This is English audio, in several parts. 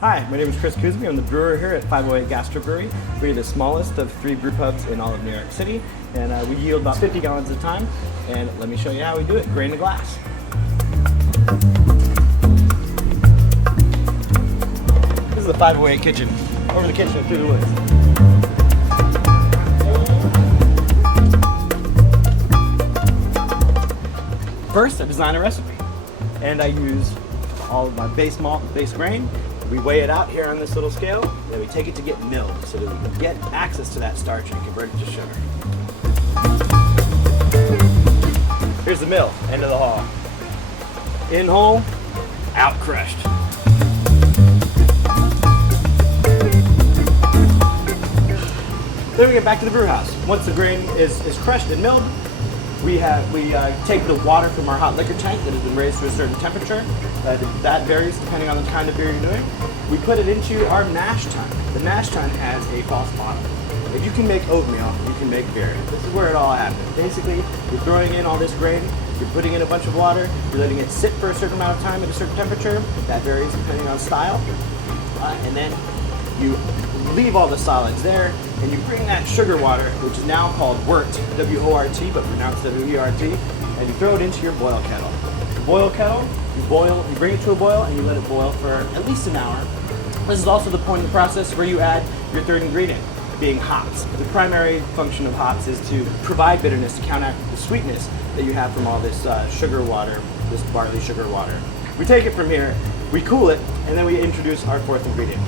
Hi, my name is Chris Cuzme. I'm the brewer here at 508 Gastrobrewery. We're the smallest of 3 brew pubs in all of New York City, and we yield about 50 gallons at a time. And let me show you how we do it, grain to glass. This is the 508 kitchen, over the kitchen through the woods. First, I design a recipe, and I use all of my base malt and base grain. We weigh it out here on this little scale, then we take it to get milled so that we can get access to that starch and convert it to sugar. Here's the mill, end of the hall. In whole, out crushed. Then we get back to the brew house. Once the grain is crushed and milled, we take the water from our hot liquor tank that has been raised to a certain temperature. That varies depending on the kind of beer you're doing. We put it into our mash tun. The mash tun has a false bottom. If you can make oatmeal, you can make beer. This is where it all happens. Basically, you're throwing in all this grain, you're putting in a bunch of water, you're letting it sit for a certain amount of time at a certain temperature. That varies depending on style. And then you leave all the solids there, and you bring that sugar water, which is now called wort, W-O-R-T, but pronounced W-E-R-T, and you throw it into your boil kettle. The boil kettle, you bring it to a boil, and you let it boil for at least an hour. This is also the point in the process where you add your third ingredient, being hops. The primary function of hops is to provide bitterness to counteract the sweetness that you have from all this sugar water, this barley sugar water. We take it from here, we cool it, and then we introduce our fourth ingredient.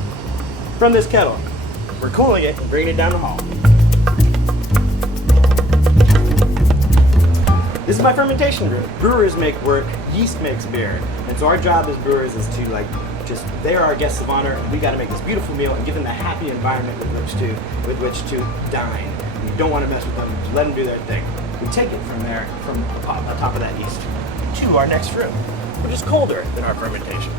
From this kettle, we're cooling it and bringing it down the hall. This is my fermentation room. Brewers make work, yeast makes beer. And so our job as brewers is to they are our guests of honor, and we gotta make this beautiful meal and give them a happy environment with which to dine. You don't wanna mess with them, just let them do their thing. We take it from there, from the top of that yeast, to our next room, which is colder than our fermentation.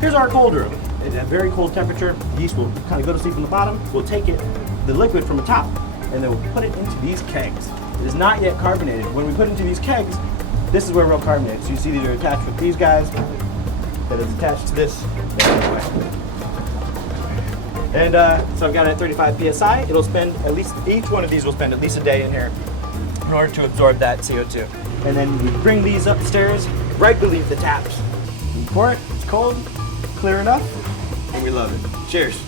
Here's our cold room. At a very cold temperature, yeast will kind of go to sleep on the bottom. We'll take the liquid from the top, and then we'll put it into these kegs. It is not yet carbonated. When we put it into these kegs, this is where we'll carbonate. So you see these are attached with these guys, that is attached to this. And so I've got it at 35 PSI. It'll spend each one of these will spend at least a day in here in order to absorb that CO2. And then we bring these upstairs, right beneath the taps. We pour it, it's cold, clear enough, and we love it. Cheers.